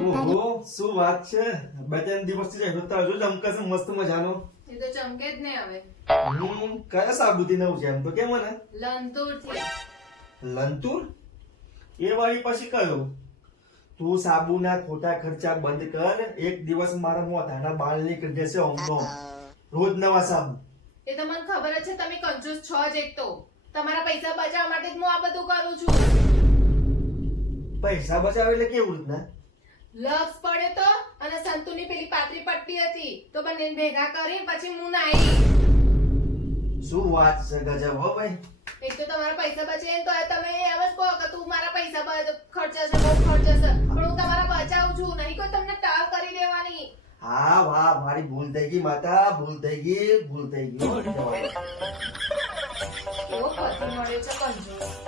ઓહો શું વાત છે બે ત્રણ દિવસથી જઈ તો હજુ ચમકે છે મસ્ત મજાનો એ તો ચમકે જ ને હવે કયા સાબુથી નવું છે એમ તો કે મને લંતુર થી લંતુર એ વાળી પછી કયો તું સાબુના ખોટા ખર્ચા બંધ કર એક દિવસ મારા મોઢાના બાલ નીકળી જશે ઓમનો રોજ નવા સાબુ એ તો મને ખબર જ છે તમે કંજૂસ છો જ એક તો તમારા પૈસા બચાવવા માટે જ હું આ બધું કરું છું પૈસા બચાવે એટલે કેવું રીતના લક્ષ પડ્યો તો અને સંતુની પેલી પાતળી પટ્ટી હતી તો બંને ભેગા કરી પછી હું નાઈ શું વાત છે ગજબ હો ભાઈ એક તો તમારા પૈસા બચે ને તો તમે એમ જ કહો કે તું મારા પૈસા ખર્ચે છે બહુ ખર્ચે છે પણ હું તમારા બચાવું છું નહીં કોઈ તમને ટાળ કરી દેવાની હા વાહ મારી ભૂલ થઈ ગઈ માતા ભૂલ થઈ ગઈ એવો પતિ મળ્યો છે કંજૂસ